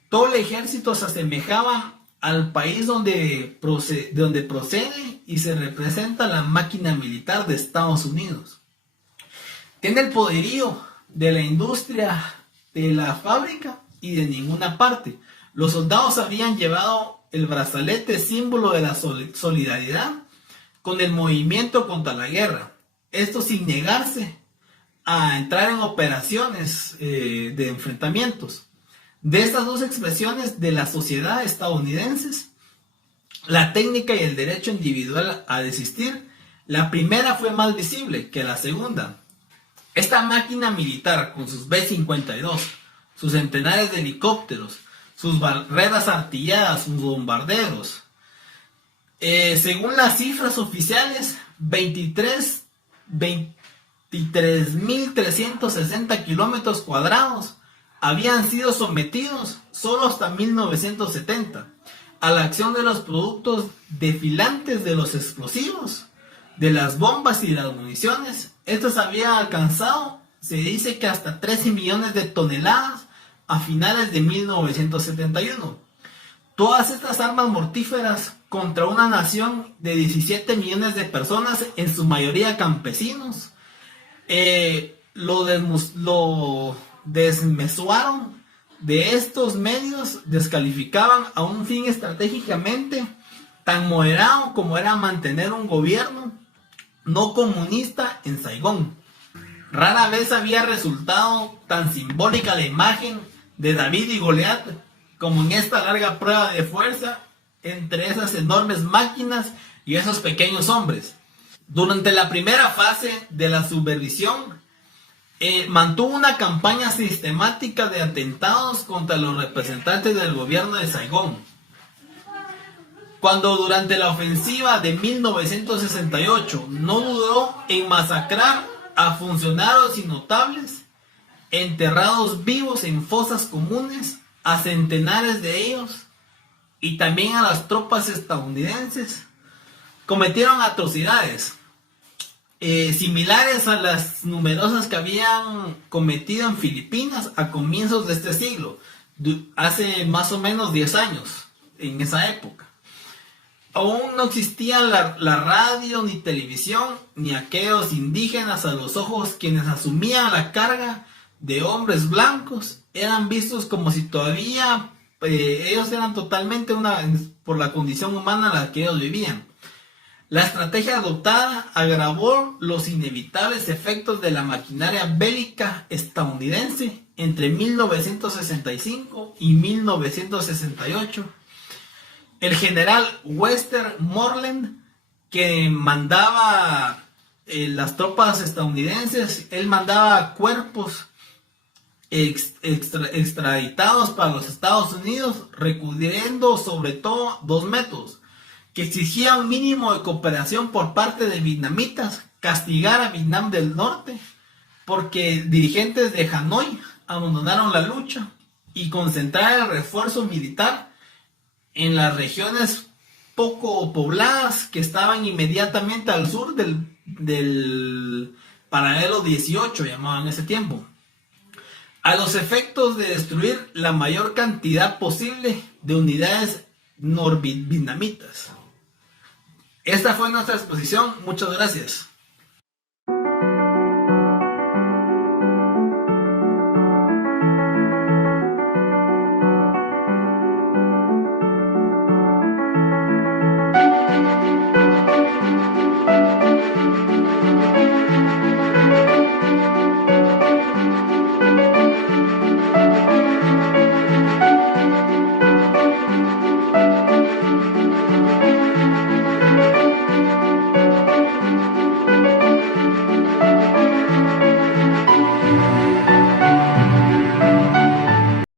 Todo el ejército se asemejaba al país donde procede y se representa la máquina militar de Estados Unidos. Tiene el poderío de la industria, de la fábrica y de ninguna parte. Los soldados habían llevado el brazalete símbolo de la solidaridad con el movimiento contra la guerra. Esto sin negarse a entrar en operaciones de enfrentamientos. De estas dos expresiones de la sociedad estadounidense, la técnica y el derecho individual a desistir, la primera fue más visible que la segunda. Esta máquina militar, con sus B-52, sus centenares de helicópteros, sus barreras artilladas, sus bombarderos, según las cifras oficiales, 23.360 kilómetros cuadrados habían sido sometidos solo hasta 1970 a la acción de los productos defilantes de los explosivos, de las bombas y las municiones. Estos habían alcanzado, se dice que hasta 13 millones de toneladas a finales de 1971. Todas estas armas mortíferas contra una nación de 17 millones de personas, en su mayoría campesinos, lo desmesuaron de estos medios, descalificaban a un fin estratégicamente tan moderado como era mantener un gobierno no comunista en Saigón. Rara vez había resultado tan simbólica la imagen de David y Goliat como en esta larga prueba de fuerza entre esas enormes máquinas y esos pequeños hombres. Durante la primera fase de la subversión, mantuvo una campaña sistemática de atentados contra los representantes del gobierno de Saigón. Cuando durante la ofensiva de 1968 no dudó en masacrar a funcionarios y notables, enterrados vivos en fosas comunes, a centenares de ellos, y también a las tropas estadounidenses, cometieron atrocidades similares a las numerosas que habían cometido en Filipinas a comienzos de este siglo, hace más o menos 10 años, en esa época. Aún no existía la radio ni televisión, ni aquellos indígenas a los ojos quienes asumían la carga de hombres blancos eran vistos como si todavía ellos eran totalmente por la condición humana en la que ellos vivían. La estrategia adoptada agravó los inevitables efectos de la maquinaria bélica estadounidense entre 1965 y 1968. El general Westmoreland, que mandaba las tropas estadounidenses, él mandaba cuerpos extraditados para los Estados Unidos, recurriendo sobre todo dos métodos, que exigía un mínimo de cooperación por parte de vietnamitas, castigar a Vietnam del Norte, porque dirigentes de Hanoi abandonaron la lucha, y concentrar el refuerzo militar en las regiones poco pobladas que estaban inmediatamente al sur del paralelo 18, llamaban ese tiempo, a los efectos de destruir la mayor cantidad posible de unidades norvietnamitas. Esta fue nuestra exposición. Muchas gracias.